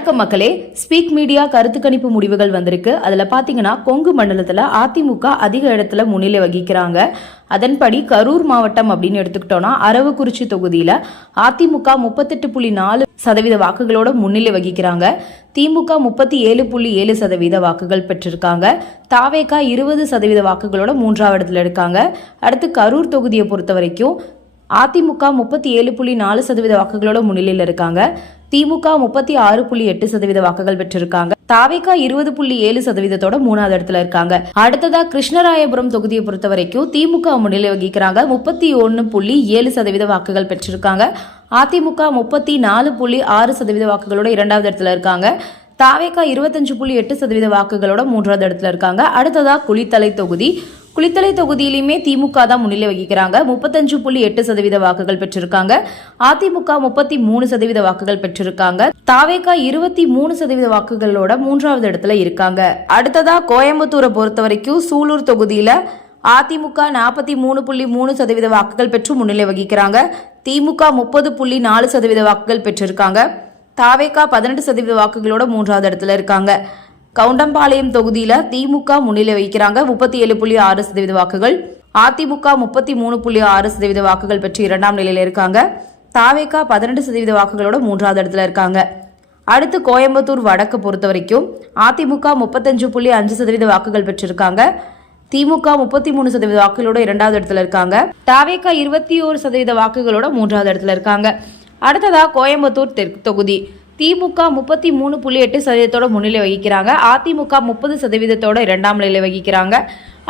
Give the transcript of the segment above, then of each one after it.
வணக்கம் மக்களே. Speak media கருத்து கணிப்பு முடிவுகள் வந்திருக்கு. அதுல பாத்தீங்கன்னா கொங்கு மண்டலத்துல அதிமுக அதிக இடத்துல முன்னிலை வகிக்கிறாங்க. அதன்படி கரூர் மாவட்டம் அப்படின்னு எடுத்துக்கிட்டோம்னா அரவக்குறிச்சி தொகுதியில அதிமுக முப்பத்தெட்டு புள்ளி நாலு சதவீத வாக்குகளோட முன்னிலை வகிக்கிறாங்க. திமுக முப்பத்தி ஏழு புள்ளி ஏழு சதவீத வாக்குகள் பெற்றிருக்காங்க. தாவேக்கா இருபது சதவீத வாக்குகளோட மூன்றாவது இடத்துல இருக்காங்க. அடுத்து கரூர் தொகுதியை பொறுத்த வரைக்கும் அதிமுக முப்பத்தி ஏழு புள்ளி நாலு சதவீத வாக்குகளோட முன்னிலையில் இருக்காங்க. திமுக முப்பத்தி ஆறு புள்ளி எட்டு சதவீத வாக்குகள் பெற்றிருக்காங்க. தாவேகா இருபது புள்ளி ஏழு சதவீதத்தோட மூணாவது இடத்துல இருக்காங்க. அடுத்ததா கிருஷ்ணராயபுரம் தொகுதியை பொறுத்த வரைக்கும் திமுக முன்னிலை வகிக்கிறாங்க. முப்பத்தி ஒன்னு புள்ளி ஏழு சதவீத வாக்குகள் பெற்றிருக்காங்க. அதிமுக முப்பத்தி நாலு புள்ளி ஆறு சதவீத வாக்குகளோட இரண்டாவது இடத்துல இருக்காங்க. தாவேகா இருபத்தஞ்சு புள்ளி எட்டு சதவீத வாக்குகளோட மூன்றாவது இடத்துல இருக்காங்க. அடுத்ததா குளித்தலை தொகுதி. குளித்தலை தொகுதியிலுமே திமுக தான் முன்னிலை வகிக்கிறாங்க. முப்பத்தஞ்சு புள்ளி எட்டு சதவீத வாக்குகள் பெற்றிருக்காங்க. அதிமுக முப்பத்தி மூணு சதவீத வாக்குகள் பெற்றிருக்காங்க. தாவேகா இருபத்தி மூணு சதவீத வாக்குகளோட மூன்றாவது இடத்துல இருக்காங்க. அடுத்ததா கோயம்புத்தூரை பொறுத்த வரைக்கும் சூலூர் தொகுதியில அதிமுக நாற்பத்தி மூணு புள்ளி மூணு சதவீத வாக்குகள் பெற்று முன்னிலை வகிக்கிறாங்க. திமுக முப்பது புள்ளி நாலு சதவீத வாக்குகள் பெற்றிருக்காங்க. தாவேகா பதினெட்டு சதவீத வாக்குகளோட மூன்றாவது இடத்துல இருக்காங்க. கவுண்டம்பாளையம் தொகுதியில திமுக முன்னிலை வைக்கிறாங்க முப்பத்தி ஏழு புள்ளி ஆறு சதவீத வாக்குகள். அதிமுக முப்பத்தி மூணு புள்ளி ஆறு சதவீத வாக்குகள் பெற்று இரண்டாம் நிலையில இருக்காங்க. தாவேக்கா பதினெட்டு சதவீத வாக்குகளோட மூன்றாவது இடத்துல இருக்காங்க. அடுத்து கோயம்புத்தூர் வடக்கு பொறுத்த வரைக்கும் அதிமுக முப்பத்தஞ்சு புள்ளி அஞ்சு சதவீத வாக்குகள் பெற்றிருக்காங்க. திமுக முப்பத்தி மூணு சதவீத வாக்குகளோட இரண்டாவது இடத்துல இருக்காங்க. தாவேகா இருபத்தி ஒரு சதவீத வாக்குகளோட மூன்றாவது இடத்துல இருக்காங்க. அடுத்ததா கோயம்புத்தூர் தெற்கு தொகுதி. திமுக முப்பத்தி மூணு புள்ளி எட்டு சதவீதத்தோட முன்னிலை வகிக்கிறாங்க. அதிமுக முப்பது சதவீதத்தோட இரண்டாம் நிலையில வகிக்கிறாங்க.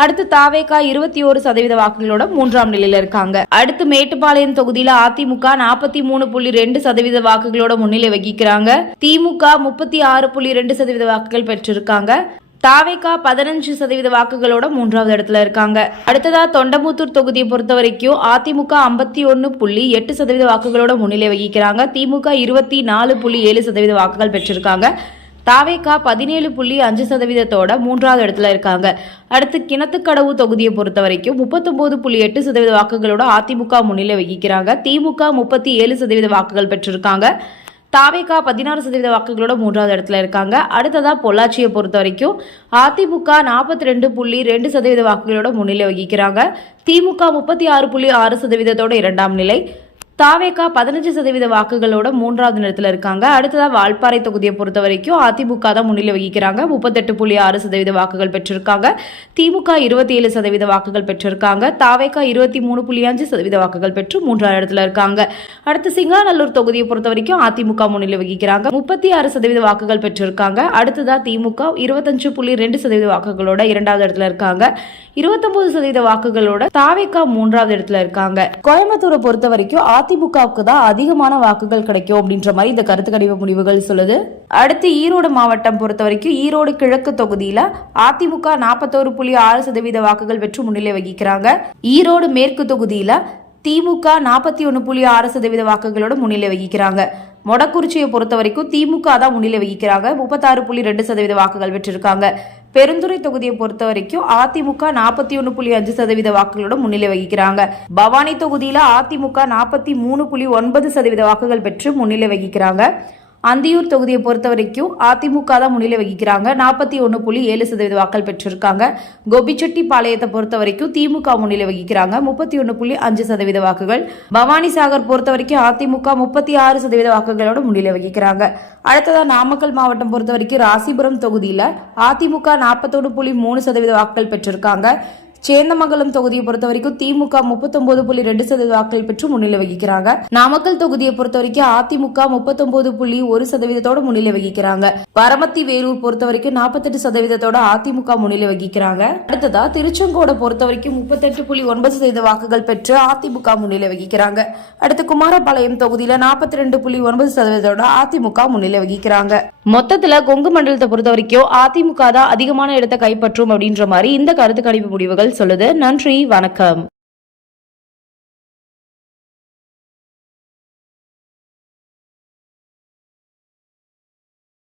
அடுத்து தாவேகா இருபத்தி ஒரு சதவீத வாக்குகளோட மூன்றாம் நிலையில இருக்காங்க. அடுத்து மேட்டுப்பாளையம் தொகுதியில அதிமுக நாற்பத்தி மூணு புள்ளி ரெண்டு சதவீத வாக்குகளோட முன்னிலை வகிக்கிறாங்க. திமுக முப்பத்தி ஆறு புள்ளி ரெண்டு சதவீத வாக்குகள் பெற்றிருக்காங்க. தாவேகா பதினஞ்சு சதவீத வாக்குகளோட மூன்றாவது இடத்துல இருக்காங்க. அடுத்ததா தொண்டமுத்தூர் தொகுதியை பொறுத்த வரைக்கும் அதிமுக ஐம்பத்தி ஒன்னு புள்ளி எட்டு சதவீத வாக்குகளோட முன்னிலை வகிக்கிறாங்க. திமுக இருபத்தி நாலு புள்ளி ஏழு சதவீத வாக்குகள் பெற்றிருக்காங்க. தாவேகா பதினேழு புள்ளி அஞ்சு சதவீதத்தோட மூன்றாவது இடத்துல இருக்காங்க. அடுத்து கிணத்துக்கடவு தொகுதியை பொறுத்த வரைக்கும் முப்பத்தொன்பது புள்ளி எட்டு சதவீத வாக்குகளோட அதிமுக முன்னிலை வகிக்கிறாங்க. திமுக முப்பத்தி ஏழு சதவீத வாக்குகள் பெற்றிருக்காங்க. தாவேகா பதினாறு சதவீத வாக்குகளோட மூன்றாவது இடத்துல இருக்காங்க. அடுத்ததா பொள்ளாச்சியை பொறுத்த வரைக்கும் அதிமுக நாற்பத்தி ரெண்டு புள்ளி ரெண்டு சதவீத வாக்குகளோட முன்னிலை வகிக்கிறாங்க. திமுக முப்பத்தி ஆறு புள்ளி ஆறு சதவீதத்தோட இரண்டாம் நிலை. தாவேகா பதினஞ்சு சதவீத வாக்குகளோட மூன்றாவது நிலத்தில் இருக்காங்க. அடுத்ததாக வால்பாறை தொகுதியை பொறுத்த வரைக்கும் அதிமுக தான் முன்னிலை வகிக்கிறாங்க. முப்பத்தெட்டு புள்ளி ஆறு சதவீத வாக்குகள் பெற்றிருக்காங்க. திமுக இருபத்தி ஏழு சதவீத வாக்குகள் பெற்றிருக்காங்க. தாவேகா இருபத்தி மூணு புள்ளி அஞ்சு சதவீத வாக்குகள் பெற்று மூன்றாவது இடத்துல இருக்காங்க. அடுத்து சிங்காநல்லூர் தொகுதியை பொறுத்த வரைக்கும் அதிமுக முன்னிலை வகிக்கிறாங்க. முப்பத்தி ஆறு சதவீத வாக்குகள் பெற்றிருக்காங்க. அடுத்ததா திமுக இருபத்தஞ்சு புள்ளி ரெண்டு சதவீத வாக்குகளோட இரண்டாவது இடத்துல இருக்காங்க. இருபத்தொன்பது சதவீத வாக்குகளோட தாவேகா மூன்றாவது இடத்துல இருக்காங்க. கோயம்புத்தூரை பொறுத்த வரைக்கும் அதிமுகவுக்கு தான் அதிகமான வாக்குகள் கிடைக்கும் அப்படின்ற மாதிரி இந்த கருத்து கணிப்பு முடிவுகள் சொல்லுது. அடுத்து ஈரோடு மாவட்டம் பொறுத்த வரைக்கும் ஈரோடு கிழக்கு தொகுதியில அதிமுக நாற்பத்தோரு புள்ளி ஆறு சதவீத வாக்குகள் பெற்று முன்னிலை வகிக்கிறாங்க. ஈரோடு மேற்கு தொகுதியில திமுக நாற்பத்தி ஒன்று புள்ளி ஆறு சதவீத வாக்குகளோட முன்னிலை வகிக்கிறாங்க. மொடக்குறிச்சியை பொறுத்த வரைக்கும் திமுக தான் முன்னிலை வகிக்கிறாங்க. முப்பத்தாறு புள்ளி ரெண்டு சதவீத வாக்குகள் பெற்றிருக்காங்க. பெருந்துறை தொகுதியை பொறுத்த வரைக்கும் அதிமுக நாற்பத்தி ஒன்று புள்ளி அஞ்சு சதவீத வாக்குகளோட முன்னிலை வகிக்கிறாங்க. பவானி தொகுதியில அதிமுக நாற்பத்தி மூணு புள்ளி ஒன்பது சதவீத வாக்குகள் பெற்று முன்னிலை வகிக்கிறாங்க. அந்தியூர் தொகுதியை பொறுத்த வரைக்கும் அதிமுக தான் முன்னிலை வகிக்கிறாங்க. நாற்பத்தி ஒன்று புள்ளி ஏழு சதவீத வாக்கள் பெற்றிருக்காங்க. கோபிச்செட்டிப்பாளையத்தை பொறுத்த வரைக்கும் திமுக முன்னிலை வகிக்கிறாங்க. முப்பத்தி ஒன்று புள்ளி அஞ்சு சதவீத வாக்குகள். பவானி சாகர் பொறுத்த வரைக்கும் அதிமுக முப்பத்தி ஆறு சதவீத வாக்குகளோட முன்னிலை வகிக்கிறாங்க. அடுத்ததாக நாமக்கல் மாவட்டம் பொறுத்த வரைக்கும் ராசிபுரம் தொகுதியில் அதிமுக நாற்பத்தொன்று புள்ளி மூணு சதவீத வாக்குகள் பெற்றிருக்காங்க. சேந்தமங்கலம் தொகுதியை பொறுத்த வரைக்கும் திமுக முப்பத்தொன்பது புள்ளி ரெண்டு சதவீத வாக்குகள் பெற்று முன்னிலை வகிக்கிறாங்க. நாமக்கல் தொகுதியை பொறுத்த வரைக்கும் அதிமுக முப்பத்தொன்பது புள்ளி ஒரு சதவீதத்தோட முன்னிலை வகிக்கிறாங்க. பரமத்தி வேலூர் பொறுத்த வரைக்கும் நாற்பத்தெட்டு சதவீதத்தோட அதிமுக முன்னிலை வகிக்கிறாங்க. அடுத்ததா திருச்செங்கோட பொறுத்த வரைக்கும் முப்பத்தெட்டு புள்ளி ஒன்பது சதவீத வாக்குகள் பெற்று அதிமுக முன்னிலை வகிக்கிறாங்க. அடுத்து குமாரபாளையம் தொகுதியில நாற்பத்தி ரெண்டு புள்ளி ஒன்பது சதவீதத்தோட அதிமுக முன்னிலை வகிக்கிறாங்க. மொத்தத்துல கொங்கு மண்டலத்தை பொறுத்த வரைக்கும் அதிமுக தான் அதிகமான இடத்தை கைப்பற்றும் அப்படின்ற மாதிரி இந்த கருத்து கணிப்பு முடிவுகள் சொல்லுது. நன்றி வணக்கம்.